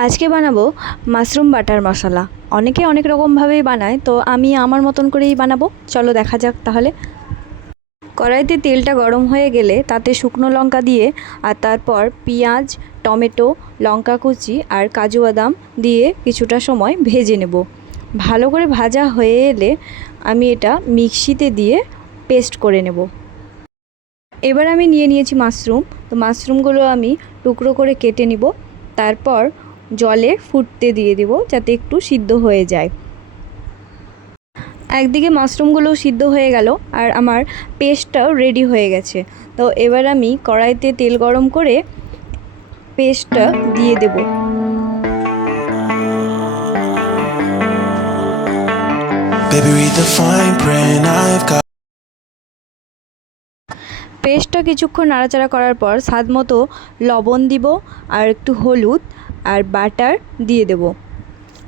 আজকে বানাবো mushroom butter মশলা। অনেকে অনেক রকমভাবেই বানায়, তো আমি আমার মতন করেই বানাবো। চলো দেখা যাক তাহলে। কড়াইতে তেলটা গরম হয়ে গেলে তাতে শুকনো লঙ্কা দিয়ে আর তারপর পেঁয়াজ, টমেটো, লঙ্কা কুচি আর কাজু বাদাম দিয়ে কিছুটা সময় ভেজে নেব। ভালো করে ভাজা হয়ে এলে আমি এটা মিক্সিতে দিয়ে পেস্ট করে নেব। এবার আমি নিয়ে নিয়েছি মাশরুম। তো মাশরুমগুলো আমি টুকরো করে কেটে নিব, তারপর জলে ফুটতে দিয়ে দেব যাতে একটু সিদ্ধ হয়ে যায়। একদিকে মাশরুমগুলো সিদ্ধ হয়ে গেল আর আমার পেস্টটাও রেডি হয়ে গেছে। তো এবার আমি কড়াইতে তেল গরম করে পেস্টটা দিয়ে দেব। পেস্টটা কিছুক্ষণ নাড়াচাড়া করার পর স্বাদ মতো লবণ দিব আর একটু হলুদ আর বাটার দিয়ে দেব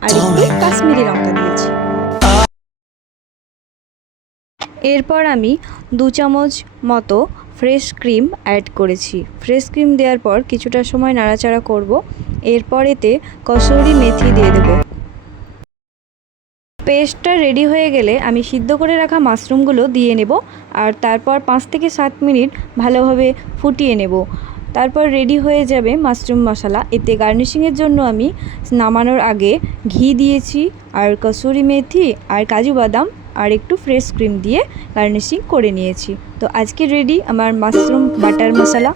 আর একটু কাশ্মীরি লঙ্কা দিয়েছি। এরপর আমি 2 চামচ মতো ফ্রেশ ক্রিম অ্যাড করেছি। ফ্রেশ ক্রিম দেওয়ার পর কিছুটা সময় নাড়াচাড়া করব। এরপর এতে কসুরি মেথি দিয়ে দেব। পেস্টটা রেডি হয়ে গেলে আমি সিদ্ধ করে রাখা মাশরুমগুলো দিয়ে নেব আর তারপর 5 থেকে 7 মিনিট ভালোভাবে ফুটিয়ে নেব। তারপর রেডি হয়ে যাবে মাশরুম মশলা। এতে গার্নিশিংয়ের জন্য আমি নামানোর আগে ঘি দিয়েছি আর কসুরি মেথি আর কাজু বাদাম আর একটু ফ্রেশ ক্রিম দিয়ে গার্নিশিং করে নিয়েছি। তো আজকে রেডি আমার মাশরুম বাটার মশলা।